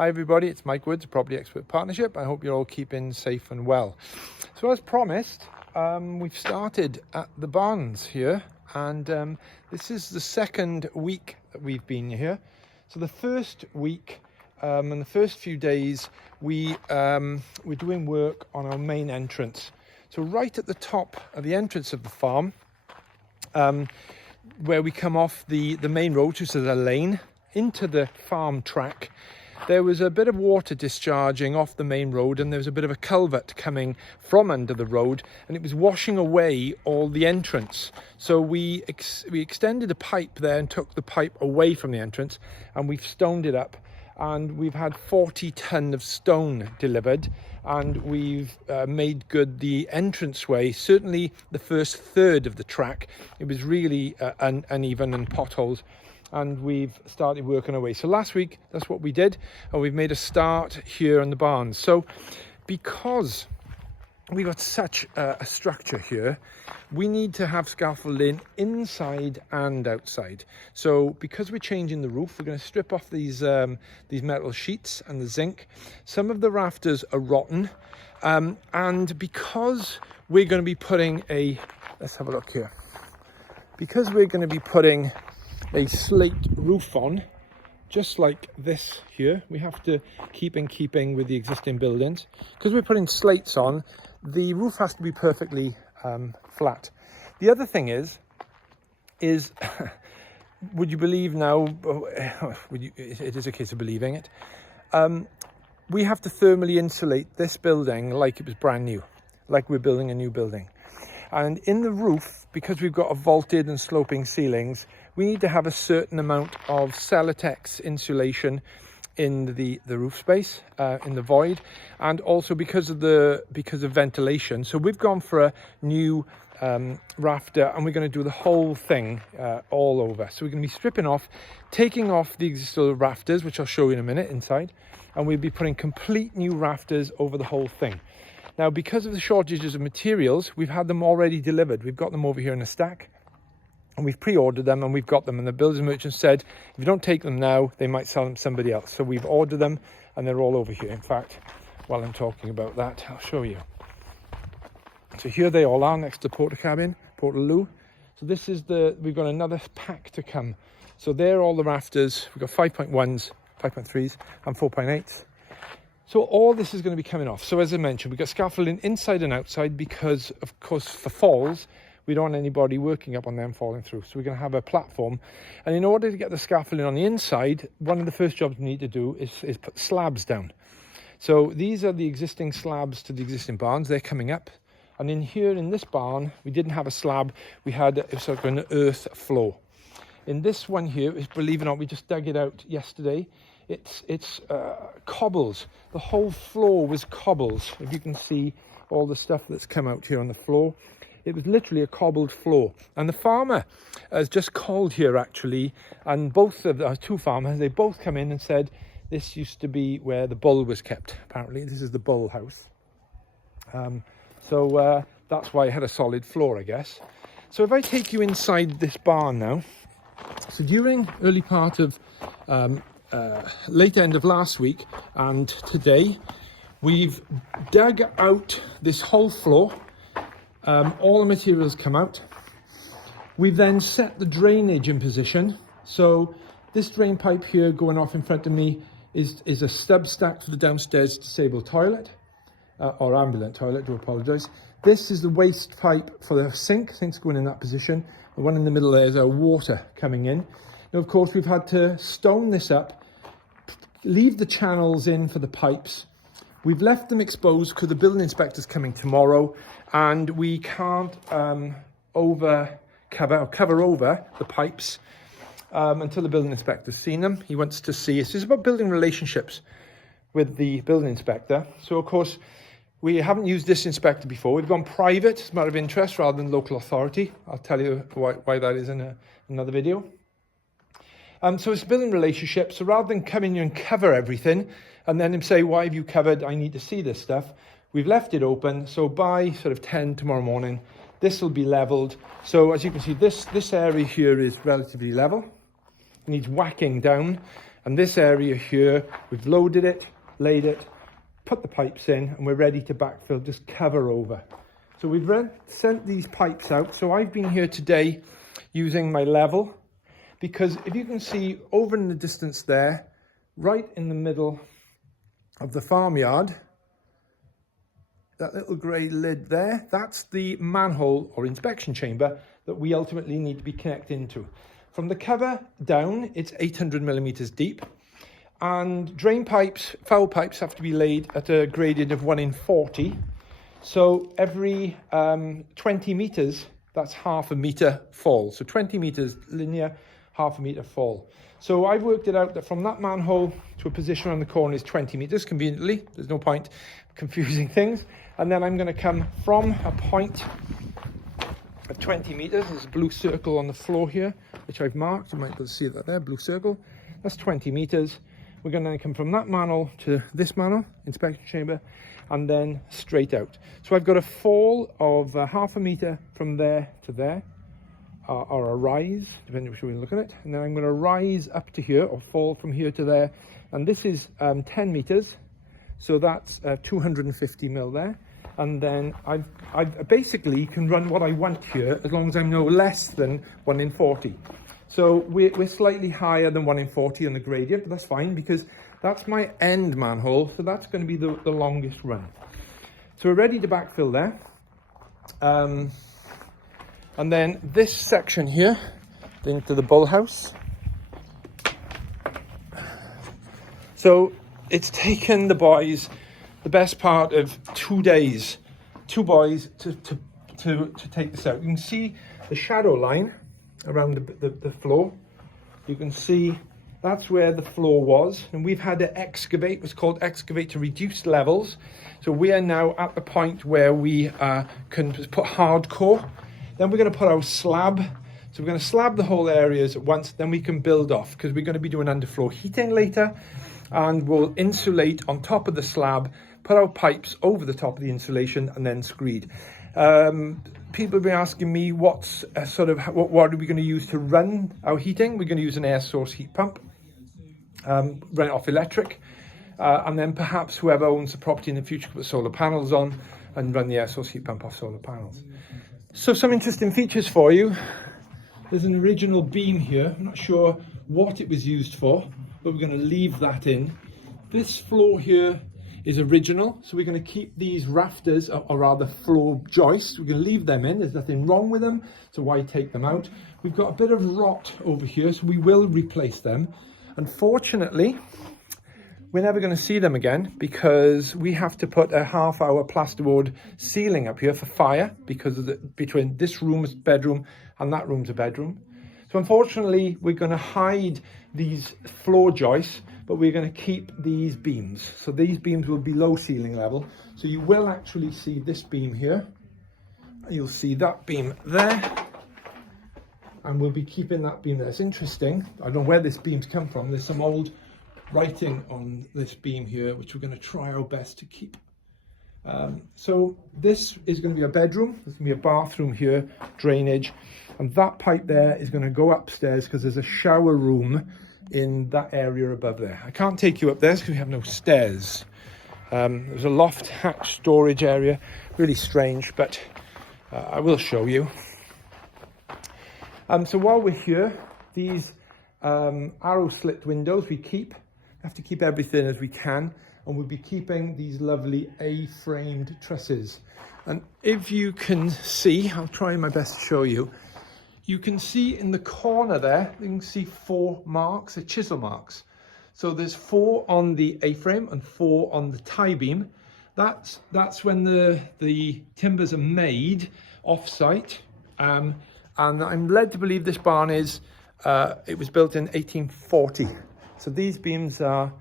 Hi everybody, it's Mike Woods, Property Expert Partnership. I hope you're all keeping safe and well. So as promised, we've started at the barns here, and this is the second week that we've been here. So the first week and the first few days we're doing work on our main entrance. So right at the top of the entrance of the farm, where we come off the main road, which is a lane, into the farm track, there was a bit of water discharging off the main road, and there was a bit of a culvert coming from under the road, and it was washing away all the entrance. So we extended a pipe there and took the pipe away from the entrance, and we've stoned it up, and we've had 40 ton of stone delivered, and we've made good the entranceway. Certainly the first third of the track, it was really uneven and potholes, and we've started working away. So last week, that's what we did, and we've made a start here in the barns. So because we've got such a structure here, we need to have scaffolding inside and outside. So because we're changing the roof, we're going to strip off these metal sheets and the zinc. Some of the rafters are rotten, and because we're going to be putting let's have a look here. Because we're going to be putting a slate roof on, just like this here, we have to keep in keeping with the existing buildings. Because we're putting slates on, the roof has to be perfectly flat. The other thing is would you believe now, it is a case of believing it, we have to thermally insulate this building like it was brand new, like we're building a new building. And in the roof, because we've got a vaulted and sloping ceilings, we need to have a certain amount of Celotex insulation in the roof space, in the void, and also because of ventilation. So we've gone for a new rafter, and we're going to do the whole thing all over. So we're going to be stripping off, taking off the existing rafters, which I'll show you in a minute inside, and we'll be putting complete new rafters over the whole thing. Now, because of the shortages of materials, we've had them already delivered. We've got them over here in a stack, and we've pre-ordered them, and we've got them. And the builders merchant said, if you don't take them now, they might sell them to somebody else. So we've ordered them, and they're all over here. In fact, while I'm talking about that, I'll show you. So here they all are next to Portakabin, Portaloo. So this is we've got another pack to come. So they're all the rafters. We've got 5.1s, 5.3s, and 4.8s. So all this is going to be coming off. So as I mentioned, we've got scaffolding inside and outside because, of course, for falls, we don't want anybody working up on them falling through. So we're going to have a platform. And in order to get the scaffolding on the inside, one of the first jobs we need to do is put slabs down. So these are the existing slabs to the existing barns. They're coming up. And in here, in this barn, we didn't have a slab. We had sort of an earth floor. In this one here, believe it or not, we just dug it out yesterday. It's cobbles. The whole floor was cobbles. If you can see all the stuff that's come out here on the floor, it was literally a cobbled floor. And the farmer has just called here actually, and both of the two farmers, they both come in and said this used to be where the bull was kept. Apparently, this is the bull house. So that's why it had a solid floor, I guess. So if I take you inside this barn now, so during early part of late end of last week and today, we've dug out this whole floor. All the materials come out. We've then set the drainage in position. So this drain pipe here going off in front of me is a stub stack for the downstairs disabled toilet, or ambulant toilet, do apologise. This is the waste pipe for the sink. Sink's going in that position. The one in the middle there is our water coming in. Now, of course, we've had to stone this up, leave the channels in for the pipes. We've left them exposed because the building inspector's coming tomorrow, and we can't cover over the pipes until the building inspector's seen them. He wants to see. It's about building relationships with the building inspector. So, of course, we haven't used this inspector before. We've gone private as a matter of interest rather than local authority. I'll tell you why that is in another video. So it's building relationships. So rather than come in and cover everything and then him say, why have you covered? I need to see this stuff. We've left it open. So by sort of 10 tomorrow morning, this will be leveled. So as you can see, this area here is relatively level. It needs whacking down. And this area here, we've loaded it, laid it, put the pipes in, and we're ready to backfill, just cover over. So we've sent these pipes out. So I've been here today using my level, because if you can see over in the distance there, right in the middle of the farmyard, that little grey lid there, that's the manhole or inspection chamber that we ultimately need to be connected into. From the cover down, it's 800 millimeters deep, and drain pipes, foul pipes have to be laid at a gradient of 1 in 40. So every 20 meters, that's half a meter fall. So 20 meters linear, half a meter fall. So I've worked it out that from that manhole to a position on the corner is 20 meters conveniently. There's no point confusing things. And then I'm going to come from a point at 20 meters. There's a blue circle on the floor here, which I've marked. You might be able to see that there, blue circle. That's 20 meters. We're going to come from that manhole to this manhole, inspection chamber, and then straight out. So I've got a fall of half a meter from there to there, or a rise, depending which way you look at it. And then I'm going to rise up to here, or fall from here to there. And this is 10 meters, so that's 250 mil there. And then I basically can run what I want here, as long as I'm no less than 1 in 40. So we're slightly higher than 1 in 40 on the gradient, but that's fine, because that's my end manhole, so that's going to be the longest run. So we're ready to backfill there. And then this section here, into the bull house. So it's taken the boys the best part of 2 days, 2 boys to take this out. You can see the shadow line around the floor. You can see that's where the floor was, and we've had to excavate, what's called excavate to reduce levels. So we are now at the point where we can put hardcore. Then we're going to put our slab. So we're going to slab the whole areas at once, then we can build off, because we're going to be doing underfloor heating later, and we'll insulate on top of the slab, put our pipes over the top of the insulation, and then screed. People have been asking me what are we going to use to run our heating. We're going to use an air source heat pump, run it off electric, and then perhaps whoever owns the property in the future can put solar panels on and run the air source heat pump off solar panels. So some interesting features for you. There's an original beam here. I'm not sure what it was used for, but we're going to leave that in. This floor here is original, so we're going to keep these rafters, or rather floor joists. We're going to leave them in. There's nothing wrong with them, so why take them out? We've got a bit of rot over here, so we will replace them. Unfortunately, we're never going to see them again, because we have to put a half-hour plasterboard ceiling up here for fire, because of between this room's bedroom and that room's a bedroom. So unfortunately, we're going to hide these floor joists, but we're going to keep these beams. So these beams will be low ceiling level. So you will actually see this beam here. You'll see that beam there. And we'll be keeping that beam there. It's interesting. I don't know where this beam's come from. There's some old writing on this beam here, which we're going to try our best to keep. So this is going to be a bedroom. There's going to be a bathroom here, drainage, and that pipe there is going to go upstairs, because there's a shower room in that area above there. I can't take you up there because we have no stairs. There's a loft hatch storage area, really strange, but I will show you. So while we're here, these arrow slit windows we have to keep everything as we can, and we'll be keeping these lovely A-framed trusses. And if you can see, I'll try my best to show you, you can see in the corner there, you can see 4 marks, chisel marks. So there's 4 on the A-frame and 4 on the tie beam. That's when the timbers are made off-site. And I'm led to believe this barn it was built in 1840. So these beams are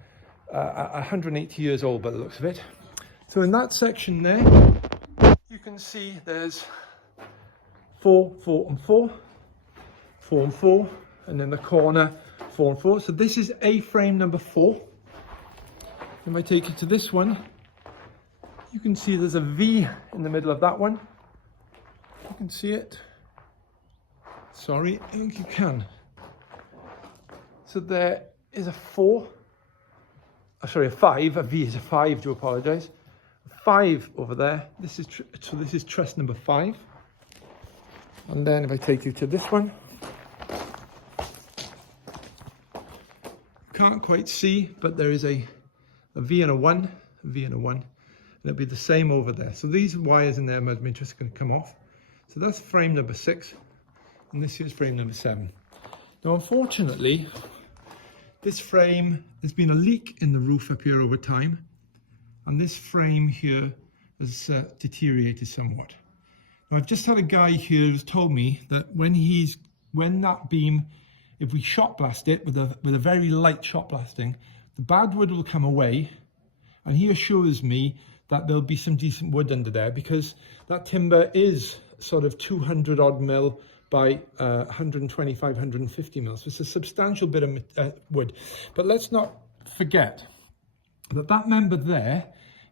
180 years old by the looks of it. So in that section there, you can see there's 4, 4 and 4, 4 and 4, and in the corner 4 and 4. So this is A-frame number 4. If I take you to this one, you can see there's a V in the middle of that one. You can see it. Sorry, I think you can. So there is a 4. Oh, sorry, a 5. A V is a 5, do apologise. 5 over there. This is so this is truss number 5. And then if I take you to this one, can't quite see, but there is a V and a 1, a V and a 1. And it'll be the same over there. So these wires in there, my truss, are going to come off. So that's frame number 6, and this here's frame number 7. Now, unfortunately, this frame, there's been a leak in the roof up here over time, and this frame here has deteriorated somewhat. Now, I've just had a guy here who's told me that when that beam, if we shot blast it with a very light shot blasting, the bad wood will come away, and he assures me that there'll be some decent wood under there, because that timber is sort of 200 odd mil by 125, 150 mil. So it's a substantial bit of wood. But let's not forget that that member there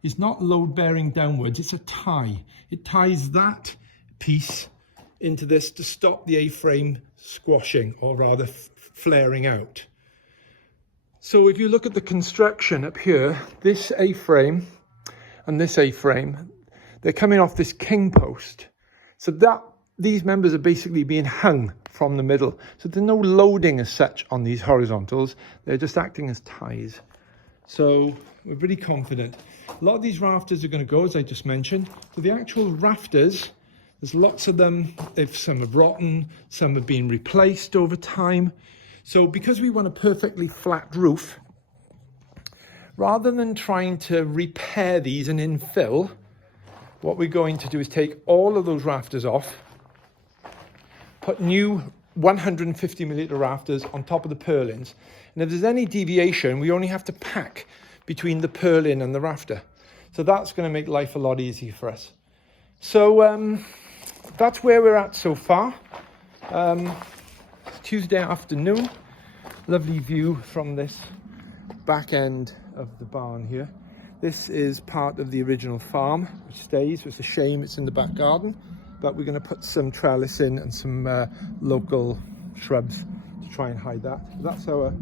is not load bearing downwards, it's a tie. It ties that piece into this to stop the A-frame squashing, or rather flaring out. So if you look at the construction up here, this A-frame and this A-frame, they're coming off this king post. So that these members are basically being hung from the middle. So there's no loading as such on these horizontals. They're just acting as ties. So we're pretty confident. A lot of these rafters are going to go, as I just mentioned. So the actual rafters, there's lots of them. Some have rotten, some have been replaced over time. So because we want a perfectly flat roof, rather than trying to repair these and infill, what we're going to do is take all of those rafters off, put new 150mm rafters on top of the purlins. And if there's any deviation, we only have to pack between the purlin and the rafter. So that's going to make life a lot easier for us. So that's where we're at so far. It's Tuesday afternoon. Lovely view from this back end of the barn here. This is part of the original farm, which stays. It's a shame it's in the back garden, but we're going to put some trellis in and some local shrubs to try and hide that. That's our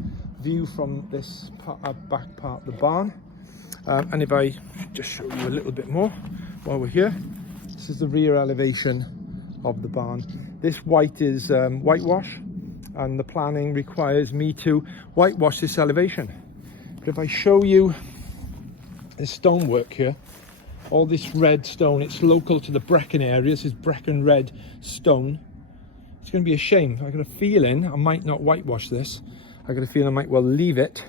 view from this back part of the barn. And if I just show you a little bit more while we're here, this is the rear elevation of the barn. This white is whitewash, and the planning requires me to whitewash this elevation. But if I show you this stonework here, all this red stone, it's local to the Brecon area. This is Brecon red stone. It's going to be a shame. I got a feeling I might not whitewash this. I got a feeling I might well leave it.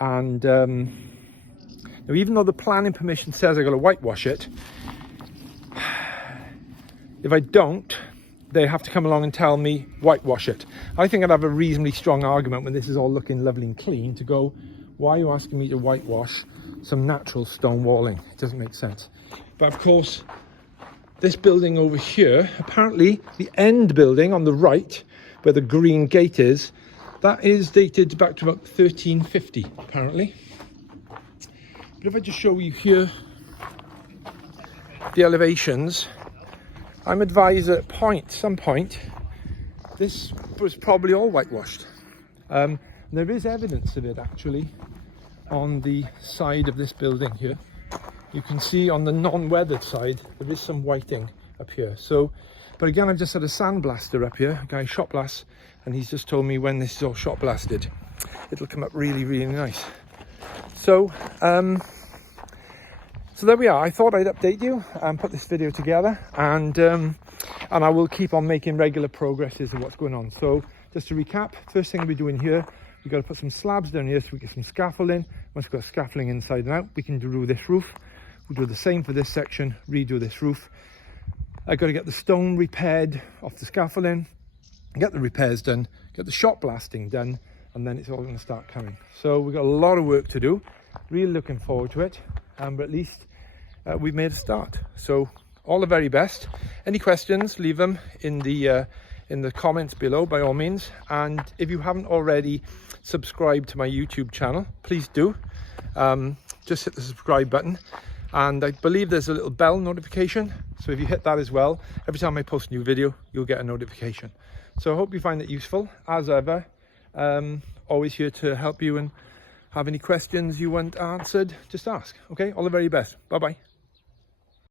And now, even though the planning permission says I got to whitewash it, if I don't, they have to come along and tell me whitewash it. I think I'd have a reasonably strong argument when this is all looking lovely and clean to go, why are you asking me to whitewash some natural stone walling? It doesn't make sense. But of course, this building over here, apparently the end building on the right, where the green gate is, that is dated back to about 1350, apparently. But if I just show you here the elevations, I'm advised at some point, this was probably all whitewashed. There is evidence of it actually on the side of this building here. You can see on the non-weathered side, there is some whiting up here. So, but again, I've just had a sandblaster up here, a guy shot blast, and he's just told me when this is all shot blasted, it'll come up really, really nice. So, so there we are. I thought I'd update you and put this video together, and I will keep on making regular progresses of what's going on. So just to recap, first thing we're doing here, we've got to put some slabs down here so we get some scaffolding. Once we've got scaffolding inside and out, we can do this roof. We'll do the same for this section, redo this roof. I've got to get the stone repaired off the scaffolding, get the repairs done, get the shot blasting done, and then it's all going to start coming. So we've got a lot of work to do. Really looking forward to it, but at least we've made a start. So all the very best. Any questions, leave them in the comments below by all means. And if you haven't already subscribed to my YouTube channel, please do. Just hit the subscribe button, and I believe there's a little bell notification, so if you hit that as well, every time I post a new video you'll get a notification. So I hope you find it useful. As ever, always here to help you, and have any questions you want answered, just ask. Okay, all the very best. Bye bye.